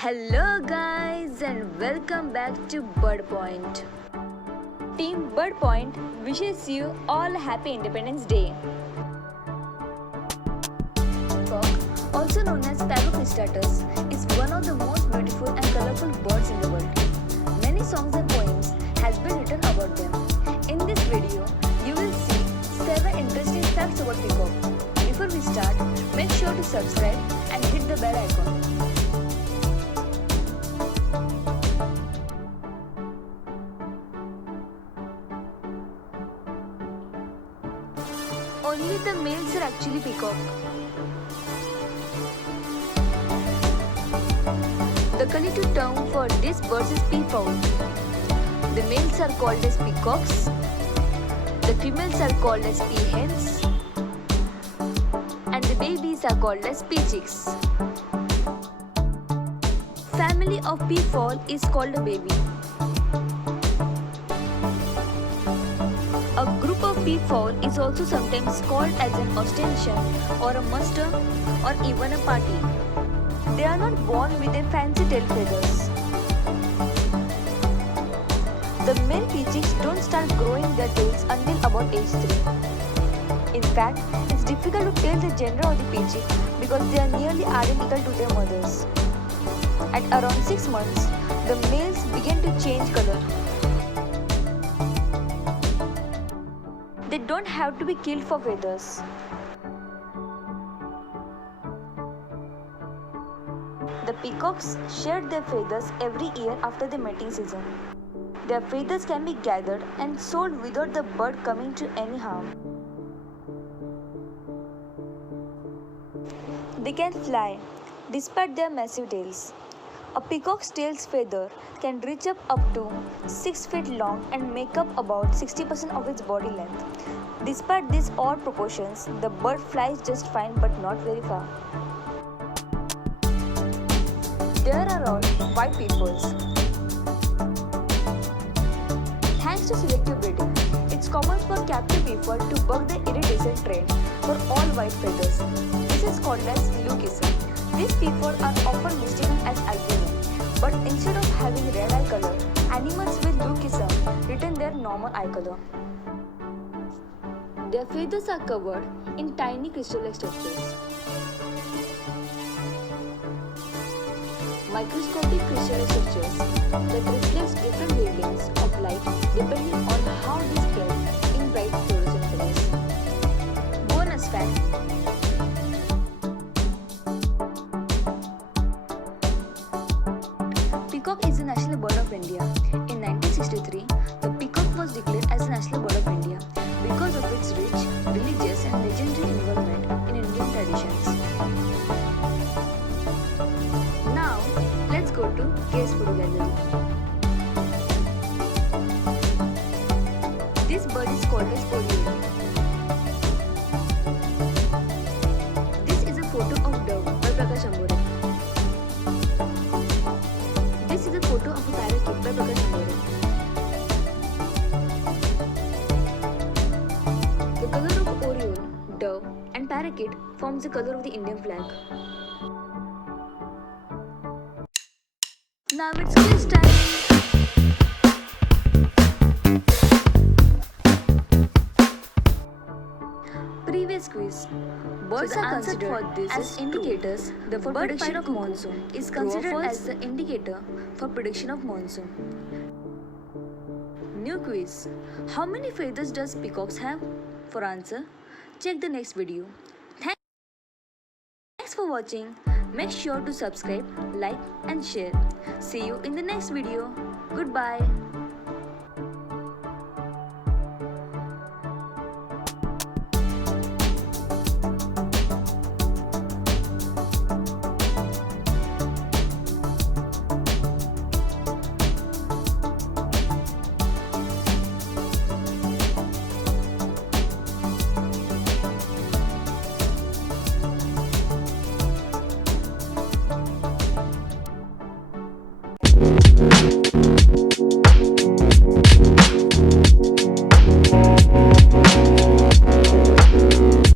Hello guys and welcome back to Bird Point. Team Bird Point wishes you all happy Independence Day. Peacock, also known as Peacock, is one of the most beautiful and colorful birds in the world. Many songs and poems has been written about them. In this video, you will see 7 interesting facts about peacock. Before we start, make sure to subscribe and hit the bell icon. Only the males are actually peacock. The collective term for these birds is peafowl. The males are called as peacocks. The females are called as peahens. And the babies are called as peachicks. Family of peafowl is called a baby. A group of peafowl is also sometimes called as an ostension or a muster or even a party. They are not born with a fancy tail feathers. The male peachicks don't start growing their tails until about age 3. In fact, it's difficult to tell the gender of the peachick because they are nearly identical to their mothers. At around 6 months, the males begin to change color. They don't have to be killed for feathers. The peacocks shed their feathers every year after the mating season. Their feathers can be gathered and sold without the bird coming to any harm. They can fly despite their massive tails. A peacock's tail's feather can reach up to 6 feet long and make up about 60% of its body length. Despite these odd proportions, the bird flies just fine but not very far. There are all white peepers. Thanks to selective breeding, it's common for captive people to buck the iridescent trend for all white feathers. This is called as leucism. These people are often mistaken as albino, but instead of having red eye color, animals with leucism retain their normal eye color. Their feathers are covered in tiny crystal-like structures. Microscopic crystal structures that reflects different wavelengths of light depending on how they spread in bright fluorescent colors. Bonus fact: peacock is the national bird of India. In 1963, the peacock was declared as the national bird of India because of its rich, religious and legendary involvement in Indian traditions. Now, let's go to Case Photo Gallery. This bird is called as Oriole. This is a photo of dove by Prakash Ambore. This is a photo of a parakeet by Prakash Ambore. The color of Oriole, dove and parakeet forms the color of the Indian flag. Now it's quiz time. Previous quiz. Birds are considered as indicators for prediction of monsoon. Is considered as the indicator for prediction of monsoon. New quiz. How many feathers does peacocks have? For answer, check the next video. Thanks for watching. Make sure to subscribe, like and share. See you in the next video. Goodbye.